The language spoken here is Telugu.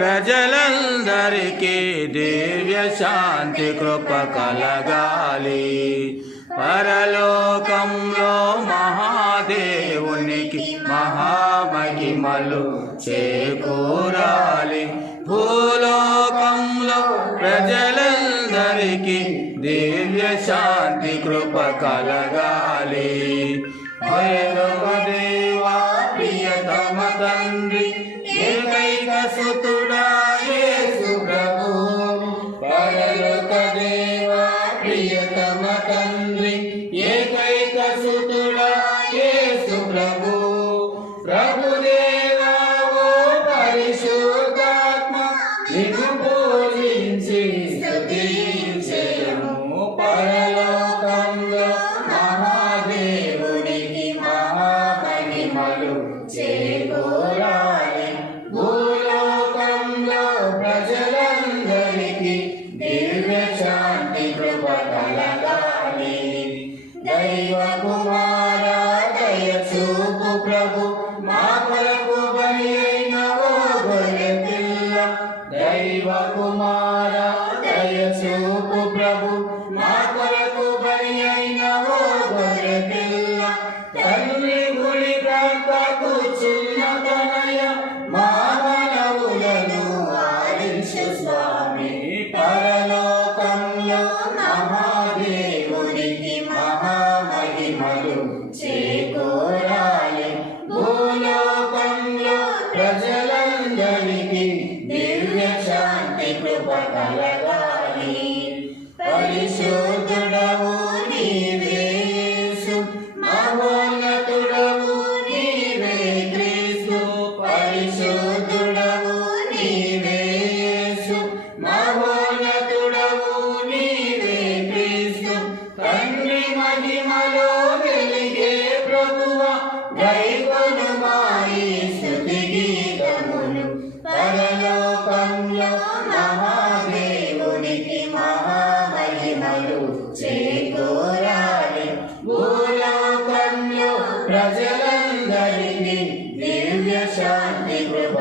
ప్రజలందరికీ దివ్య శాంతి కృప కలగాలి. పరలోకంలో మహాదేవునికి మహామహిమలు చేకూరాలి. భూలోకంలో ప్రజలందరికీ దివ్య శాంతి కృప కలగాలి. భైరవ దేవా ప్రియతమ తండ్రి ఏకైక సుతు పరలోకంలో మహాదేవునికి మహామహిమలు చేకూరాలి. భూలోకంలో ప్రజలందరికీ దివ్య కృప కలగాలి. దైవ కుమార దయ చూపు ప్రభు మా కొరకు బలి అయిన ఓ గొర్రె పిల్ల. దైవ కుమార దయ చూపు ప్రభు చేకూరాలి భూలోకంలో ప్రజలందరికీ దివ్య శాంతి కృప కలగాలి. పరిశుద్ధుడవు నీవే మహోన్నతుడవు నీవే క్రీస్తు. పరిశుద్ధుడవు నీవే మహోన్నతుడవు నీవే క్రీస్తు. తండ్రి మహిమలో దైవను మారి స్థుతి గీతములు పరలోకంలో మహాదేవునికి మహామహిమలు చేకూరాలి. భూలోకంలో ప్రజలందరికీ దివ్య శాంతి కృప